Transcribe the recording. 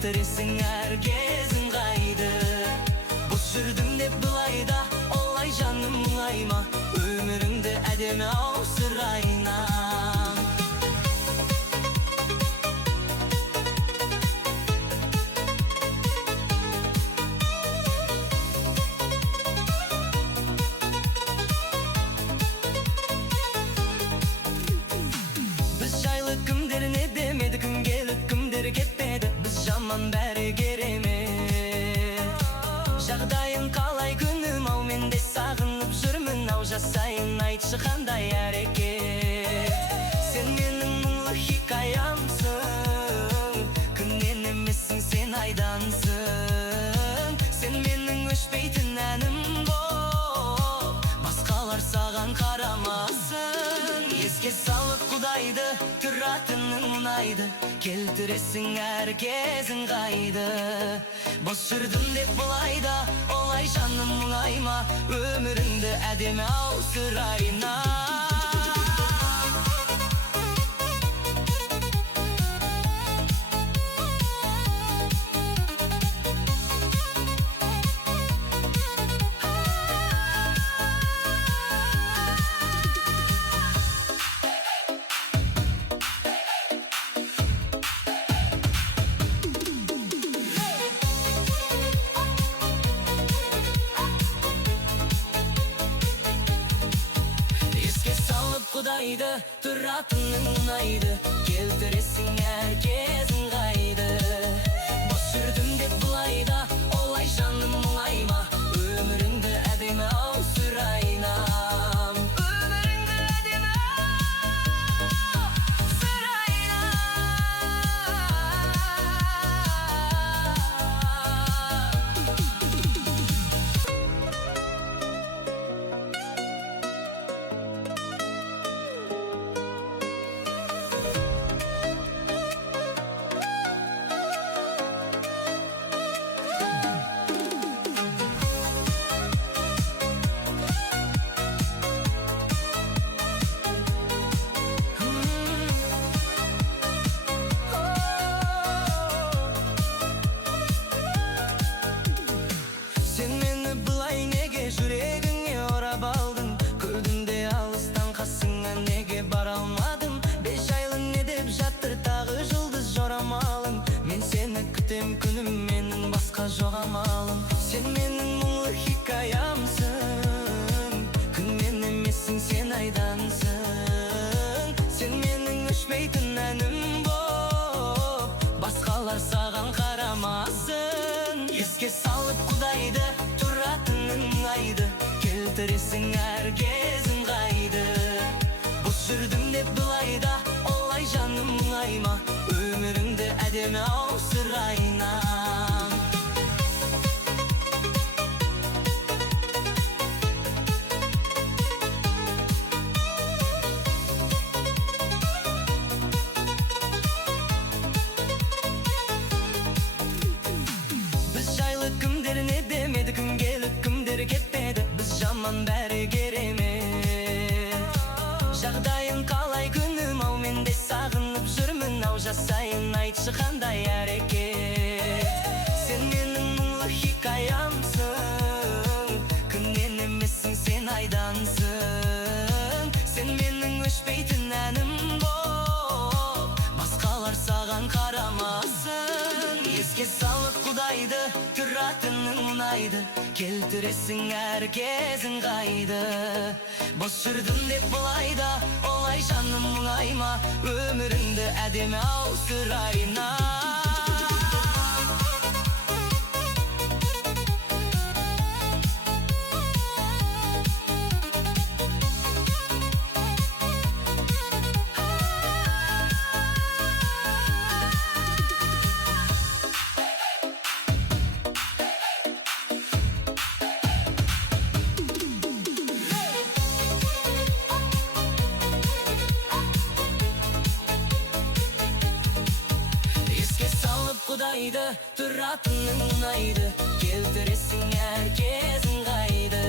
keltiresin herkesin kaydı. Bu sürdüm de bulayda, olay canım ayma, ömrümde edeme o sırayla. Biz şaylı kimdir ne demedi, kim gelip kimdir ketmedi, biz jaman beri gereme. Жағдайың қалай күнім ау, мен де сағынып жүрмін ау, жасайын айтшы қандай әрекет. Сен менің мұңлы хикаямсың, күннен емессің, сен айдансың. Сен менің өшпейтін әнім бол, басқалар саған қарамасын. Еске салып құдайды, тұратының ұнайды, келтіресің әркезін қайды. Бос жүрдім деп бұлайда, олай жаным мұңайма, өміріңді әдемі ау сырайына. Құдайды, тұратының ұнайды, келтіресің әркезін қайды. Бос жүрдім деп бұлайда, олай жаным мұңайма, өміріңді әдемі ау сырайна. Өміріңді әдемі ау сырайна. Жүрегіңе орап алдың, көрдім де алыстан қасыңа неге бара алмадым. 5 айлы не деп жатыр тағы жұлдыз жорамалың, мен сені күтем күнім, менің басқа жоқ амалым. Сен менің мұңлы хикаямсың, күннен емессің, сен айдансың. Сен менің өшпейтін әнім бол, басқалар саған қарамасын. Еске салып құдайды, тұратының айды, келтіресің әркезін қайды. Бос жүрдім деп бұлайда, олай жаным мұңайма, өміріңді әдемі ау сырайна. Біз жайлы кімдер не демеді, кім келіп кімдер кетпеді, біз жаман бәрі кереме. Жағдайың қалай күнім ау, мен де сағынып жүрмін ау, жасайын айтшы қандай әрекет. Сен менің мұңлы хикаямсың, күннен емессің, сен айдансың. Сен менің өшпейтін әнім бол, басқалар саған қарамасын. Еске салып құдайды, тұратының ұнайды, келтіресің әркезін қайды. Бос жүрдім деп бұлайда, олай жаным мұңайма, өміріңді әдемі ау сырайна. Құдайды, тұратының ұнайды, келтіресің әркезін қайды.